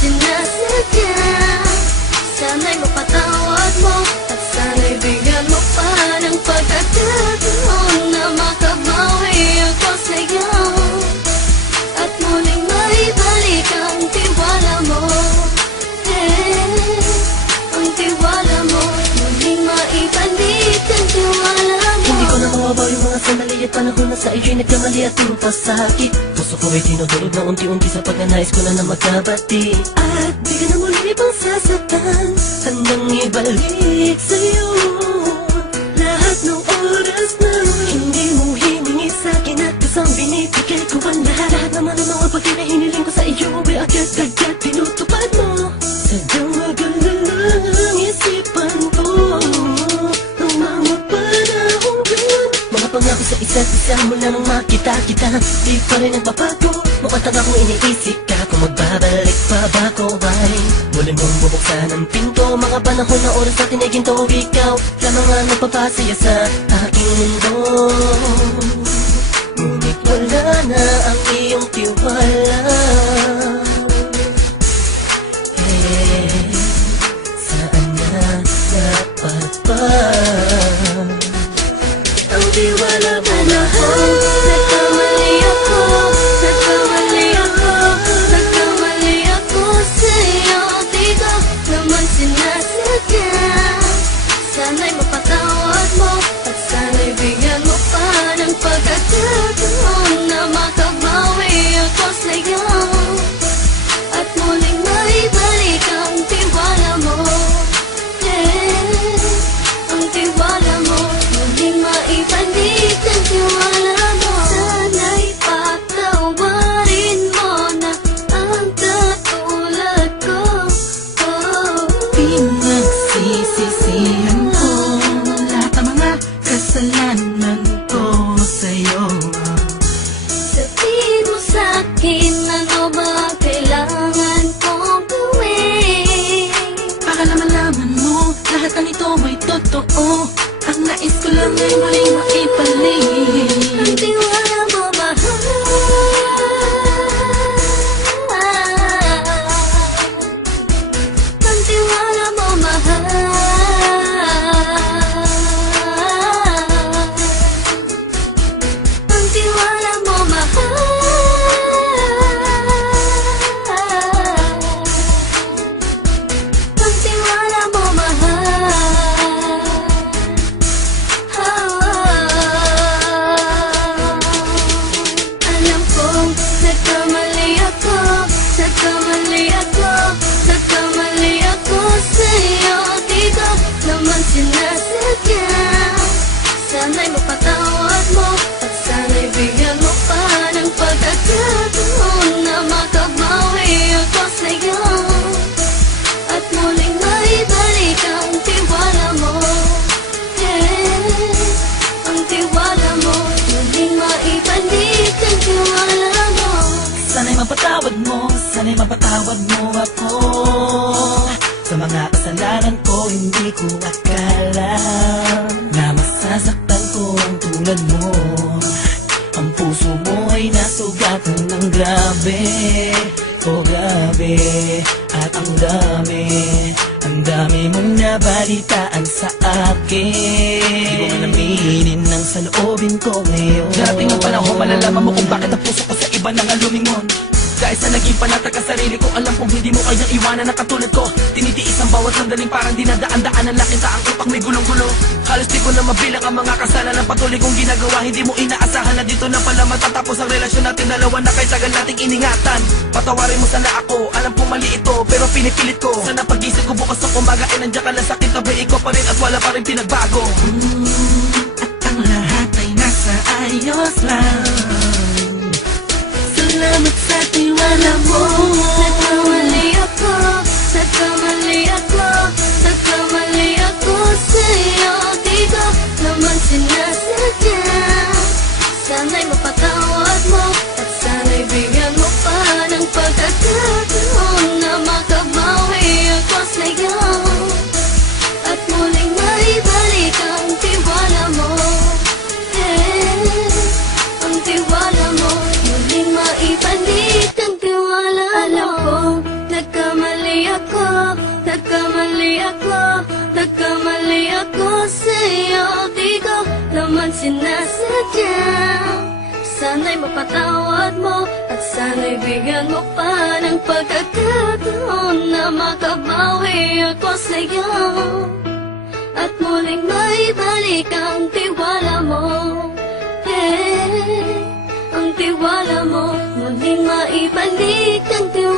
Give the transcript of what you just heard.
sinasadya. Sana'y mapatawad mo at sana'y bigyan mo pa ng pagkakataon na makabawi ako sa'yo at muling maibalik ang tiwala mo. Ang tiwala mo, muling maibalik ang tiwala mo. Hindi ko na mawabaw yung mga sandali at panahon na sa iyo'y nagkamali at puro pasakit. Puso ko ay tinudulog na unti-unti sa pagkanais ko na magkabati. At di ka na muli pang sasaktan, handang ibalik sa'yo lahat ng oras na hindi mo hiningi sa'kin at kusang binibigay ko ang lahat. Lahat naman ng mga bagay na hiniling ko sa iyo ay agad-agad tinutupad mo. Sadyang maganda ang isipan ko ng mga panahong yun. Mga pangako sa isa't isa mula nang makita kita, di pa rin nagbabago. Mukhang akong iniisip ka kung magbabalik pa ba ko ay muli mong bubuksan ang pinto. Mga panahon na oras natin ay ginto, ikaw lamang ang nagpapasaya sa aking mundo. Ngunit wala na ang iyong tiwala. Saan na dapat ba ang tiwala mo mahal? Nagkamali ako, nagkamali ako, nagkamali ako sa'yo. Di ko naman sinasadya. Sana'y mapatawad mo at sana'y bigyan mo pa ng pagkakataon na makabawi ako sa'yo at muling maibalik ang tiwala mo. Ang tiwala mo, muling maibalik ang tiwala mo. Sana'y patawarin mo na ang katulad ko. Pinagsisisihan ko lahat ng mga kasalanan ko sa'yo. Sabihin mo sa'kin ano ba kailangan kong gawin. Baka malaman mo lahat ng ito ay totoo. Ang nais ko lang ay muling maibalik Ang tiwala mo mahal. Ang tiwala mo mahal. Ang tiwala mo mahal. Ang tiwala mo mahal. Alam kong nagkamali ako, nagkamali ako, nagkamali ako sa'yo. Di ko naman sinasadya. Sana'y mapatawad mo at sana'y bigyan mo pa ng pagkakataon na makabawi ako sa'yo at muling maibalik ang tiwala mo. Ang tiwala mo, muling maibalik ang tiwala mo. Sana'y mapatawad mo, sana'y mapatawad mo ako sa mga kasalanan ko. Hindi ko akala na masasaktan ko ang tulad mo. Ang puso mo ay nasugatan ng grabe, oh grabe. At ang dami mong nabalitaan sa akin. Di ko man aminin ang saloobin ko ngayon. Darating ang panahon, malalaman mo kung bakit ang puso ko sa iba nang alumingon. Dahil sa naging panatag ka sarili ko, alam kong hindi mo kayang iwanan na katulad ko. Tinitiis ang bawat sandaling parang dinadaan-daan ang lakita ang utak may gulong-gulo. Halos di ko na mabilang ang mga kasalanan patuloy kong ginagawa. Hindi mo inaasahan na dito na pala matatapos ang relasyon natin dalawa na kay tagal nating iningatan. Patawarin mo sana ako, alam kong mali ito pero pinipilit ko. Sana pag-isip ko bukas ng umaga ay nandiyan ka lang sa akin, tabi ko pa rin at wala pa rin pinagbago. At ang lahat ay nasa ayos lang. Salamat sa tiwala mo. Nagkamali ako, nagkamali ako, nagkamali ako sa'yo. Di ko naman sinasadya. Sana'y mapatawad mo at sana'y bigyan mo pa ng pagkakataon na makabawi ako sa'yo at muling maibalik ang tiwala mo. Ang tiwala mo, muling maibalik ang tiwala mo. Alam kong Nagkamali ako sa'yo. Di ko naman sinasadya. Sana'y mapatawad mo at sana'y bigyan mo pa ng pagkakataon na makabawi ako sa'yo at muling maibalik ang tiwala mo. Ang tiwala mo, muling maibalik ang tiwala